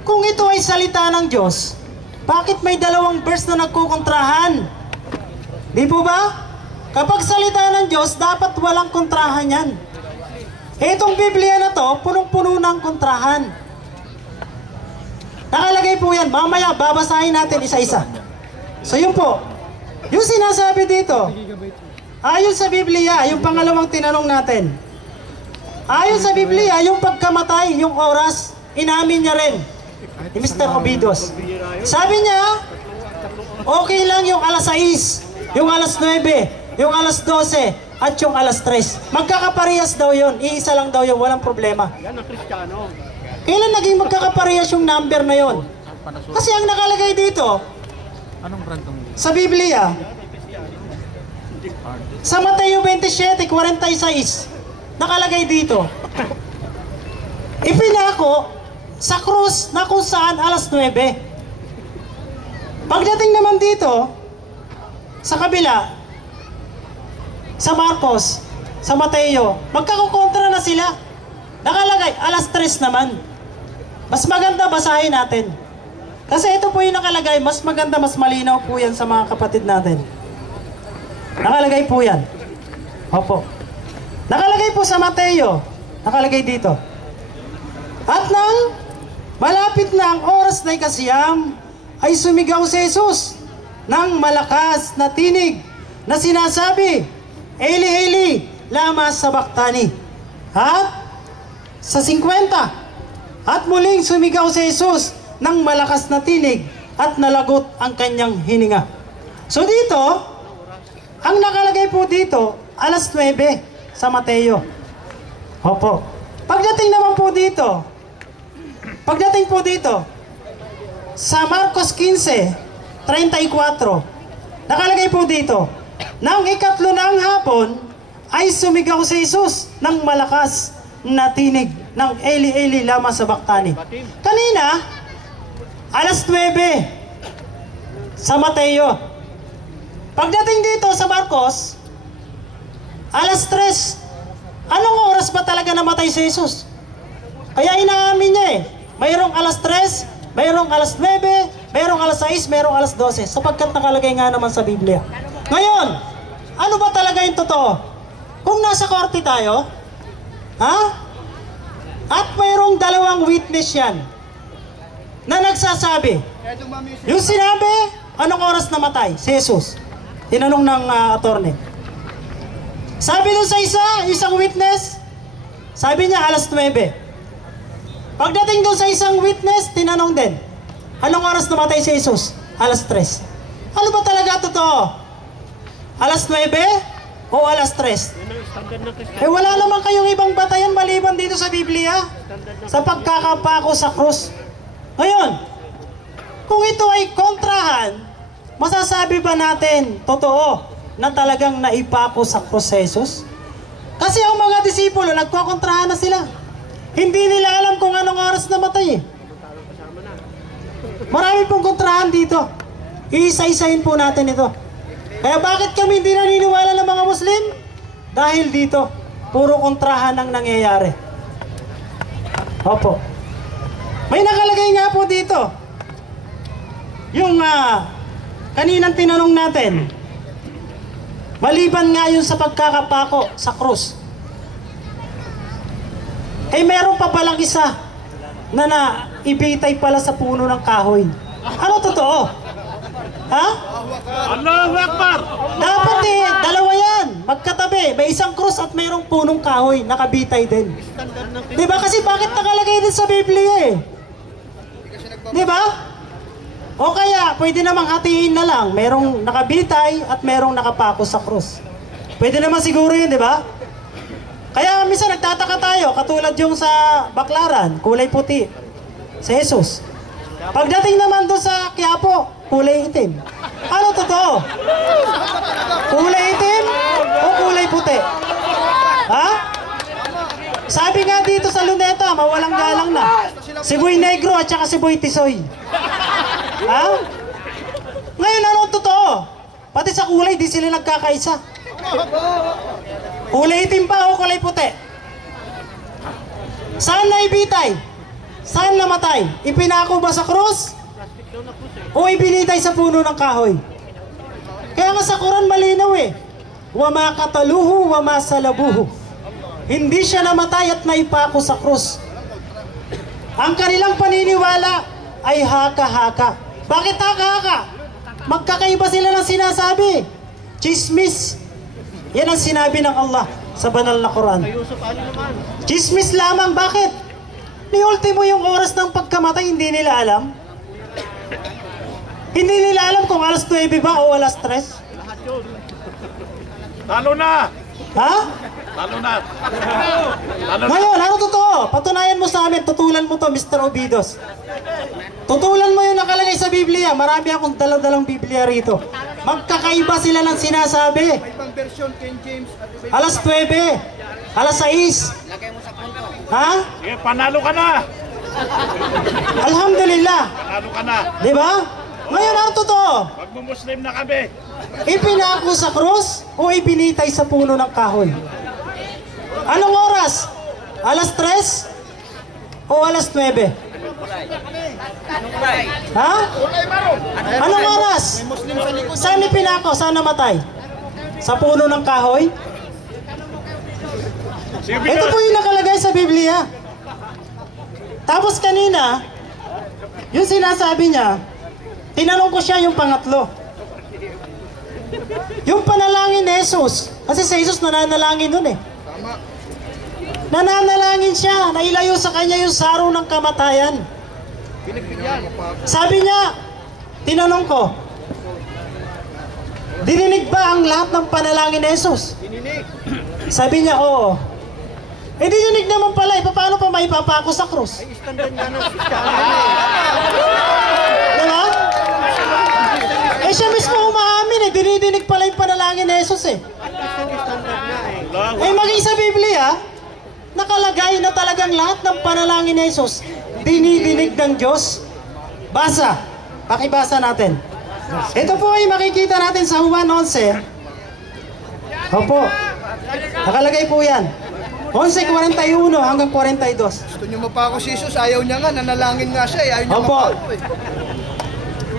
kung ito ay salita ng Diyos, bakit may dalawang verse na nagkukontrahan? Di po ba? Kapag salita ng Diyos, dapat walang kontrahan yan. Itong Biblia na to, punong-puno ng kontrahan. Nakalagay po yan. Mamaya, babasahin natin isa-isa. So yun po. Yung sinasabi dito, ayon sa Biblia, yung pangalawang tinanong natin. Ayon sa Biblia, yung pagkamatay, yung oras, inamin niya rin. Ni Mr. Obidos. Sabi niya, okay lang yung alas 6, yung alas 9, yung alas 12, at yung alas 3. Magkakaparehas daw yun. Iisa lang daw yun, walang problema. Yan ang Kristiyano. Kailan naging magkakaparehas yung number na yun? Kasi ang nakalagay dito, sa Biblia, sa Mateo 27:46, nakalagay dito, ipinako sa krus na kung saan alas 9. Pagdating naman dito, sa kabila, sa Marcos, sa Mateo, magkakukontra na sila. Nakalagay, alas 3 naman. Mas maganda basahin natin. Kasi ito po yung nakalagay, mas maganda, mas malinaw po yan sa mga kapatid natin. Nakalagay po yan. Opo. Nakalagay po sa Mateo. Nakalagay dito. At nang malapit na ang oras na ikasiyam, ay sumigaw si Jesus ng malakas na tinig na sinasabi, Eli, Eli, lama sabachthani. At sa 50, at muling sumigaw si Jesus ng malakas na tinig at nalagot ang kanyang hininga. So dito, ang nakalagay po dito, alas 9 sa Mateo. Opo. Pagdating naman po dito, sa Marcos 15:34, nakalagay po dito, nang ikatlo ng hapon, ay sumigaw si Jesus ng malakas na tinig ng Eli, Eli, lama sabachthani. Kanina, alas 9 sa Mateo. Pagdating dito sa Marcos, Alas 3. Anong oras ba talaga namatay si Jesus? Kaya inaamin niya eh. Mayroong alas 3, mayroong alas 9, mayroong alas 6, mayroong alas 12. Sapagkat nakalagay nga naman sa Biblia. Ngayon, ano ba talaga yung totoo? Kung nasa korte tayo, ha? At mayroong dalawang witness yan na nagsasabi. Yung sinabi, anong oras namatay si Jesus? Tinanong ng attorney. Sabi dun sa isang witness, sabi niya alas 9. Pagdating dun sa isang witness, tinanong din, anong oras namatay si Jesus? Alas 3. Ano ba talaga totoo? Alas 9 o alas 3? Eh wala naman kayong ibang batayan maliban dito sa Biblia sa pagkakapako sa krus. Ngayon, kung ito ay kontrahan, masasabi ba natin totoo na talagang naipako sa krus si Jesus? Kasi ang mga disipulo nagkokontrahan na sila. Hindi nila alam kung anong oras namatay eh. Marami pong kontrahan dito. Iisa-isahin po natin ito. Kaya bakit kami hindi naniniwala ng mga Muslim? Dahil dito, puro kontrahan ang nangyayari. Opo. May nakalagay nga po dito. Yung kaninang tinanong natin, maliban nga yun sa pagkakapako sa krus, eh meron pa palang isa na naibitay pala sa puno ng kahoy. Ano totoo? Ha? Allahu Akbar! Dapat eh, dalawa yan. Magkatabi. May isang krus at mayroong punong kahoy. Nakabitay din. Diba? Kasi bakit nakalagay din sa Biblia eh? Diba? O kaya, pwede namang hatiin na lang. Merong nakabitay at merong nakapako sa krus. Pwede naman siguro yun, diba? Kaya minsan nagtataka tayo, katulad yung sa Baklaran, kulay puti. Si Jesus. Pagdating naman doon sa Quiapo, kulay itim. Ano totoo? Kulay itim o kulay puti? Ha? Sabi nga dito sa Luneta, mawalang galang na. Siboy Negro at saka Siboy Tisoy. Ha? Ngayon, ano totoo? Pati sa kulay, di sila nagkakaisa. Kulay itim pa o kulay puti? Saan naibitay? Saan namatay? Ipinako ba sa krus? O ibinitay sa puno ng kahoy? Kaya nga sa Quran malinaw eh. Wa ma qataluhu wa ma salabuhu. Hindi siya namatay at naipako sa krus. Ang kanilang paniniwala ay haka-haka. Bakit haka-haka? Magkakaiba sila ng sinasabi. Chismis. Yan ang sinabi ng Allah sa banal na Quran. Chismis lamang. Bakit? Ni ultimo yung oras ng pagkamatay, hindi nila alam. Hindi nila alam kung alas 9 ba o alas 3. Talo na! Ha? Talo na! Ngayon, ano totoo? Patunayan mo sa amin, tutulan mo to, Mr. Obidos. Tutulan mo yung nakalagay sa Biblia. Marami akong dalang Biblia rito. Magkakaiba sila ng sinasabi. Ibang version, King James at iba. Alas 9, alas 6. Ha? Sige, panalo ka na! Alhamdulillah. Panalo ka na! Di ba? Ngayon, ano totoo? Magmumuslim na kami! Ipinako sa krus o ipinitay sa puno ng kahoy? Anong oras? Alas 3 o alas 9? Ha? Anong oras? Saan ipinako? Saan namatay? Sa puno ng kahoy? Ito po yung nakalagay sa Biblia. Tapos kanina, yung sinasabi niya, tinanong ko siya yung pangatlo. Yung panalangin ni Jesus. Kasi si Jesus nananalangin nun eh. Nananalangin siya, nailayo sa kanya yung saro ng kamatayan. Sabi niya, tinanong ko, dininig ba ang lahat ng panalangin ni Jesus? Sabi niya, oo. Eh dininig naman pala, paano pa maipapako sa krus? Diba? Eh siya mismo umaamin eh, dinidinig pala yung panalangin ni Jesus eh. Eh maging sa Biblia, nakalagay na talagang lahat ng panalangin ni Jesus, dinidinig ng Diyos. Basa, pakibasa natin. Ito po ay makikita natin sa Juan 11. Opo. Nakalagay po yan. 11:41 hanggang 42. Gusto nyo mapako si Jesus, ayaw niya nga, nanalangin nga siya, ayaw niya Opo. mapako eh.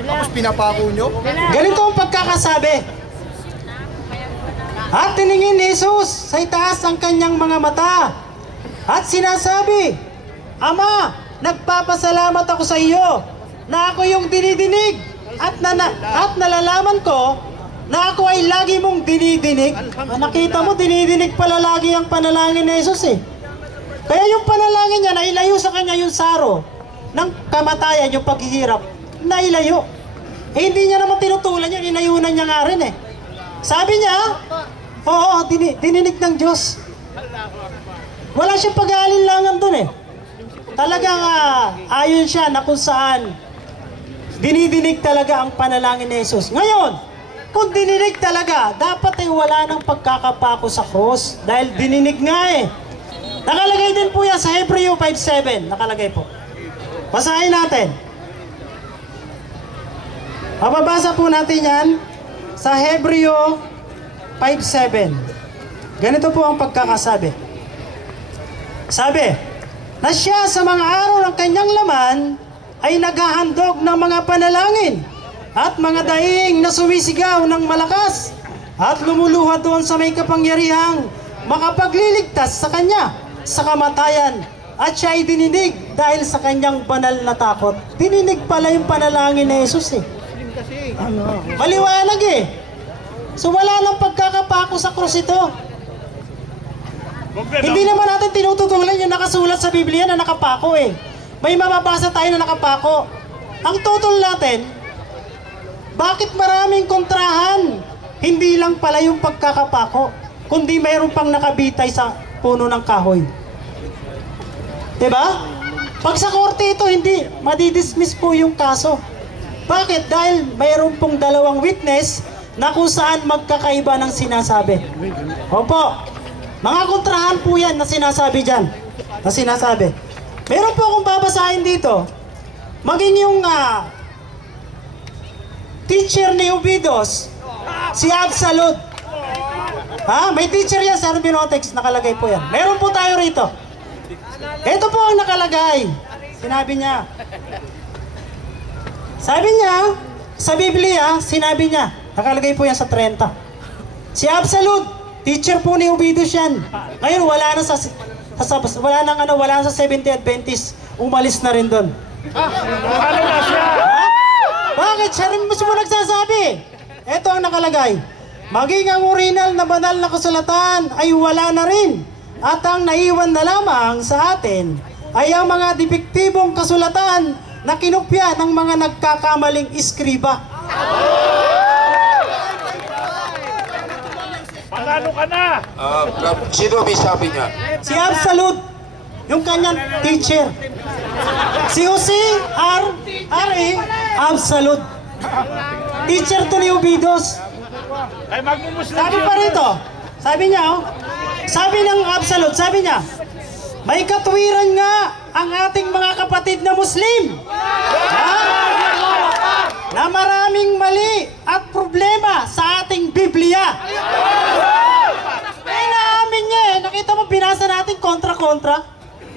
Tapos pinapako nyo? Ganito ang pagkakasabi. At tiningin ni Jesus sa itaas ang kanyang mga mata at sinasabi, Ama, nagpapasalamat ako sa iyo na ako yung dinidinig at nalalaman ko na ako ay lagi mong dinidinig. Nakita mo, dinidinig pala lagi ang panalangin ni Jesus eh. Kaya yung panalangin niya, nailayo sa kanya yung saro ng kamatayan, yung paghihirap, nailayo. Eh, hindi niya naman tinutulan yun, inayunan niya nga rin eh. Sabi niya, oo, dininig ng Diyos. Wala siyang pag-aalinlangan dun eh. Talagang ayon siya na kung saan dinidinig talaga ang panalangin ni Jesus. Ngayon, kung dininig talaga, dapat ay wala ng pagkakapako sa cross. Dahil dininig nga eh. Nakalagay din po yan sa Hebreo 5:7. Nakalagay po. Basahin natin. Mababasa po natin yan sa Hebreo 5:7. Ganito po ang pagkakasabi. Sabi, na siya sa mga araw ng kanyang laman ay naghahandog ng mga panalangin at mga daing na sumisigaw ng malakas at lumuluha doon sa may kapangyarihang makapagliligtas sa kanya sa kamatayan, at siya ay dininig dahil sa kanyang banal na takot. Dininig pala yung panalangin ni Jesus eh. Maliwanag eh. So wala nang pagkakapako sa krus ito. Hindi naman natin tinututulan yung nakasulat sa Biblia na nakapako eh. May mababasa tayo na nakapako. Ang tutol natin, bakit maraming kontrahan? Hindi lang pala yung pagkakapako, kundi mayroon pang nakabitay sa puno ng kahoy. Diba? Pag sa korte ito, hindi madidismiss po yung kaso. Bakit? Dahil mayroon pong dalawang witness na kung saan magkakaiba ng sinasabi. Opo. Mga kontrahan po yan na sinasabi dyan. Na sinasabi. Meron po akong babasahin dito. Maging yung teacher ni Ubidos, si Absalud. May teacher yan sa Hermeneutics, nakalagay po yan. Meron po tayo rito. Ito po ang nakalagay. Sinabi niya. Sabi niya, sa Biblia, sinabi niya, nakalagay po yan sa 30. Si Absalud, teacher po ni Ubidos yan. Ngayon wala na wala na sa 70 Adventist. Umalis na rin doon. Ano na siya? Bakit? Siya rin mismo nagsasabi. Ito ang nakalagay. Maging ang original na banal na kasulatan ay wala na rin. At ang naiwan na lamang sa atin ay ang mga depektibong kasulatan na kinopya ng mga nagkakamaling iskriba. Panalo ka na! Sino may sabi niya? Si Absalud, yung kanyang teacher. Si Jose R.E. Absalud. Teacher to ni Ubidos. Ay, magmumuslim Sabi pa rito, sabi niya, sabi ng Absalud, sabi niya, may katwiran nga ang ating mga kapatid na Muslim. Na maraming mali at problema sa ating Biblia. Ay, naamin niya eh. Nakita mo, binasa natin kontra-kontra.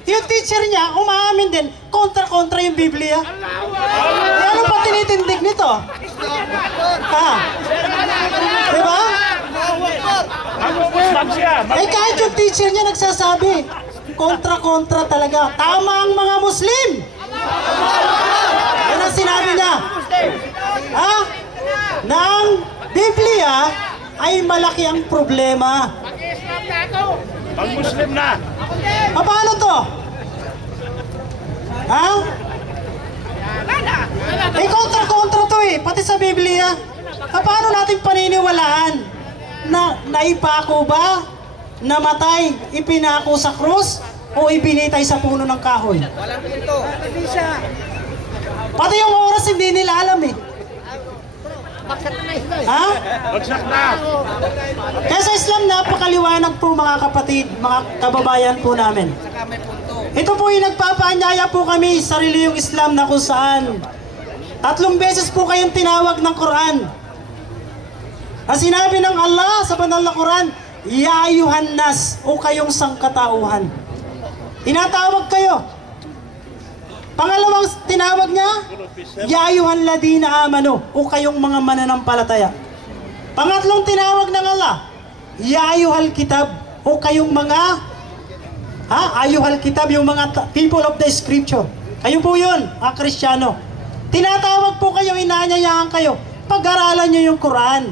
Yung teacher niya, umaamin din, kontra-kontra yung Biblia. Eh, ano pa tinitindig nito? Diba? Magmumuslim siya! Eh, kahit yung teacher niya nagsasabi, kontra-kontra talaga. Tama ang mga Muslim! Yan ang sinabi niya. Na ang Biblia ay malaki ang problema. Magmuslim na! Paano to? Eh, kontra-kontra to eh, pati sa Biblia. Paano natin paniniwalaan na naipako ba, namatay, ipinako sa krus, o ibinitay sa puno ng kahoy? Walang pinto. Pati yung oras hindi nila alam eh. Bagsak na! Kaya sa Islam, napakaliwanag po mga kapatid, mga kababayan po namin. Ito po yung nagpapaanyaya po kami sa reliyong Islam na kung saan 3 beses po kayong tinawag ng Quran. Ang sinabi ng Allah sa banal na Quran, Ya Yuhannas, o kayong sangkatauhan. Tinatawag kayo. Pangalawang tinawag niya, Ya Yuhan ladina amanu, o kayong mga mananampalataya. Pangatlong tinawag ng Allah, Ya Yuhal kitab, o kayong mga Ayuhal kitab, yung mga people of the scripture. Kayo po yun, mga Kristiyano. Tinatawag po kayo, inaanyayahan kayo. Pag-aralan nyo yung Quran.